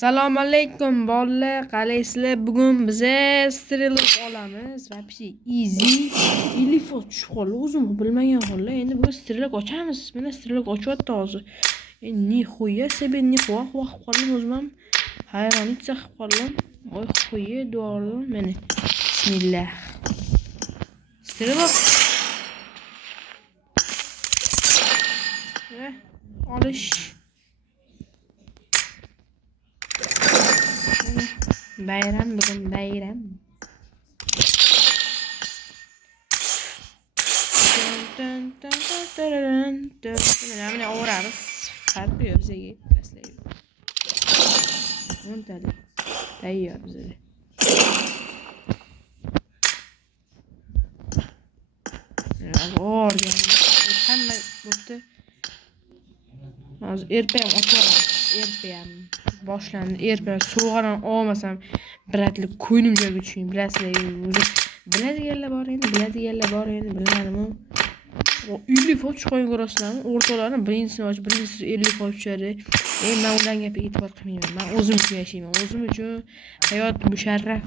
Assalomu alaykum bolalar, qalaysizlar? Bugun biz Strelok olamiz. Вообще easy. Telefon tushib qoldi, o'zim bilmagan holda. Endi bugun Strelok ochamiz. Mana Strelok ochyapti hozir. Nixuya себе nixuya qilib qoldim o'zim ham. Hayronitsa qilib qoldim. Voy xuya duorim mana. Bismillah. Strelok. Olish. Bayram bugun bayram. Mana o'ramiz. Farqi yo'q bizga. Bilasizlar. O'ntali. Tayyor bizga. Hamma bo'pti. Hozir erpam ochamiz. Erpam boshlandi. Erpam so'g'aran olmasam biratlik ko'nglim joyiga tushing. Bilasizlar, o'zi biladiganlar bor endi, biladimi? O 50 foch qo'yib ko'rasizlarmi? O'rtalarni birinchisi 50 foch tushadi. Men ularga gapga e'tibor qilmayman. Men o'zim uchun yashayman. O'zim uchun hayot musharraf.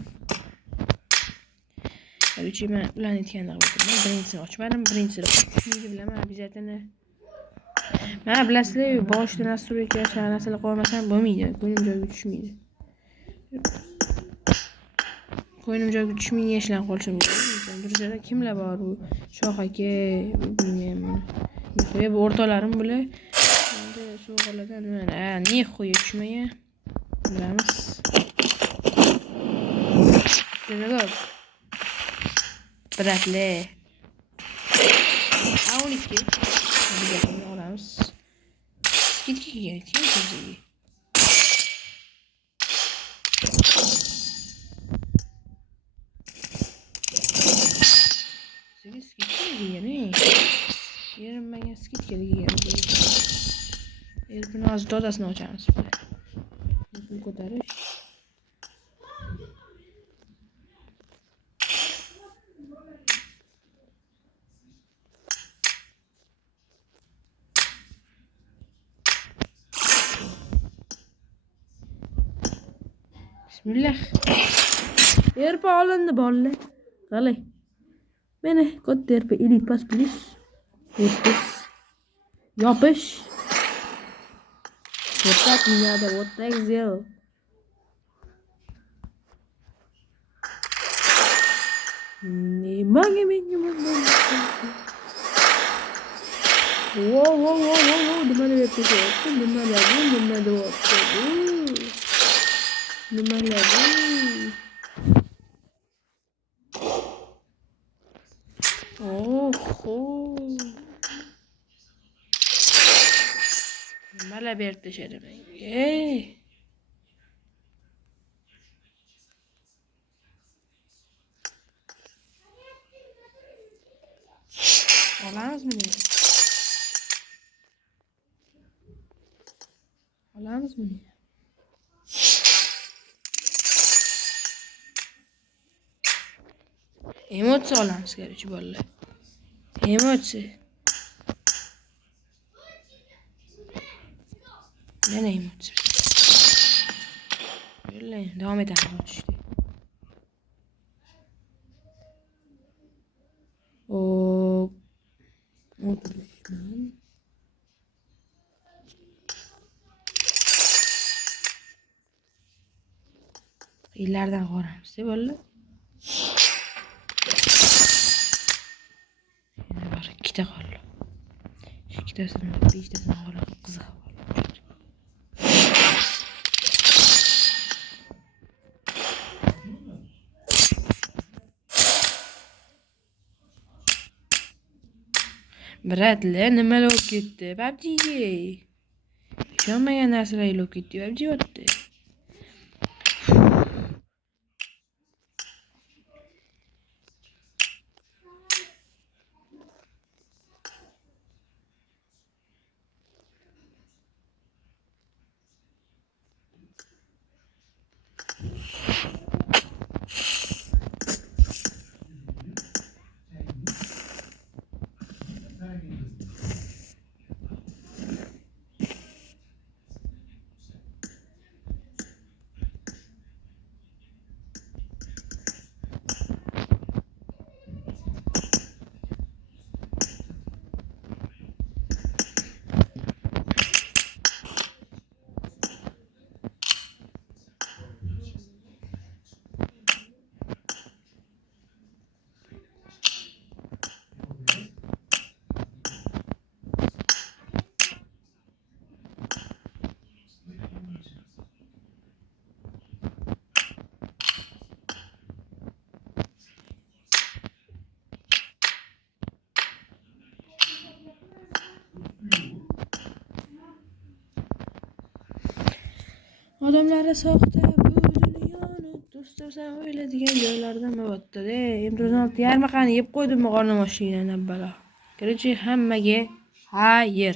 Shuning men ularni aytgandek bo'ldim. Birinchisini ochmadim, birinchisini tushmaydi bilaman, обязательно. Mana bilasizlar, boshida nastroyka narsalar qo'ymasam bo'lmaydi. Ko'nglim joyiga tushmaydi. Ko'nglim joyiga tushmaydigan ishlar qolishim kerak. Burjada kimlar bor bu? Shoh aka, bilmayman. Nixuya bu o'rtalarim bular. Endi so'g'alardan mana, nixuya tushmagan. Bilamiz. Strelok. Biratlar. A 12. Bizga olamiz. Skidga kerak bizga. Skid kerak yana. Yerim skid kerak. Buni hozir dodasini ochamiz. Buni ko'tarish. Bismillah. Erpa olindi bolalar. Qalay. Mana katta erpa elit pas please. Yopish. Вот так не надо, вот так сделал. Nimaga menga bunday? Wow, nima deyapti? Nimalar berdi menga? Olamizmi? Emotsiya olamiz kerak bolalar. Emotsiya. Mana emotsiya. Yo'llang, davom etamiz ochishda. Yillardan qoramiz, bolalar. Yana bor, ikkita qoldi. Ikkitasini, beshtasini qo'rib qiziq qoldi. Biratlar, nimalar bo'lib ketdi? Babjiga. Ishonmagan narsalar bo'lib ketdi, babji o'tdi. Odamlarga soxta bu dunyoni do'stim sen o'yladigan joylardan bo'pti de. Endi 16 yarmi qani yeb qo'ydimmi qornim ochligidan avvalo. Короче, hammaga xayr.